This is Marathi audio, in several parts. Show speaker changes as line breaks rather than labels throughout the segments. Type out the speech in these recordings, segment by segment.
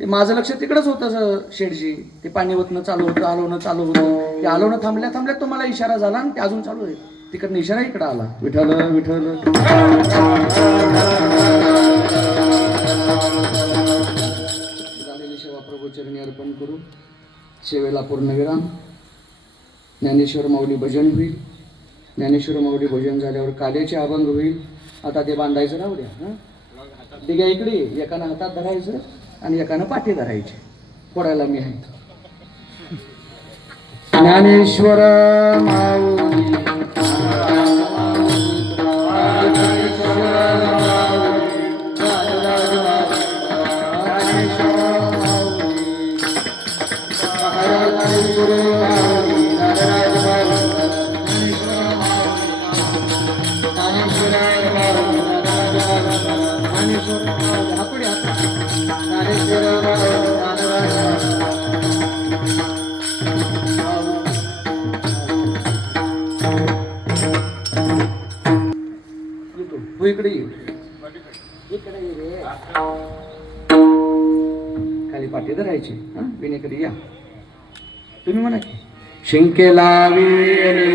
माझं लक्ष तिकडंच होतं शेडजी ते पाणी होतनं चालू होतं आलोनं चालू होतं. ते आलोनं थांबल्या थांबल्या तुम्हाला इशारा झाला आणि ते अजून चालू आहे. तिकडनं इशारा इकडं आला. विठल विठल करू सेवेला पूर्णविराम ज्ञानेश्वर माऊली भजन होईल. ज्ञानेश्वर माऊली भजन झाल्यावर काल्याचे अभंग होईल. आता ते बांधायचं राहू द्या हं? दिघ्या इकडे एकानं हातात धरायचं आणि एकानं पाठी धरायचे. फोडायला मी आहे. ज्ञानेश्वर इकडे ये खाली पाठी धरायची. हा विनेकडे या. तुम्ही म्हणा की शिंकेला वेले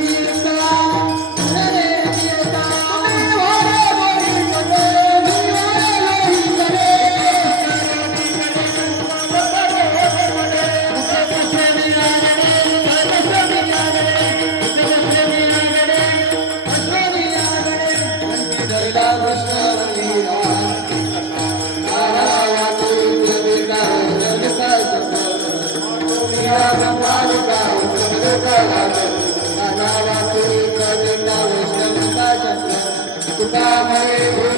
गोपाल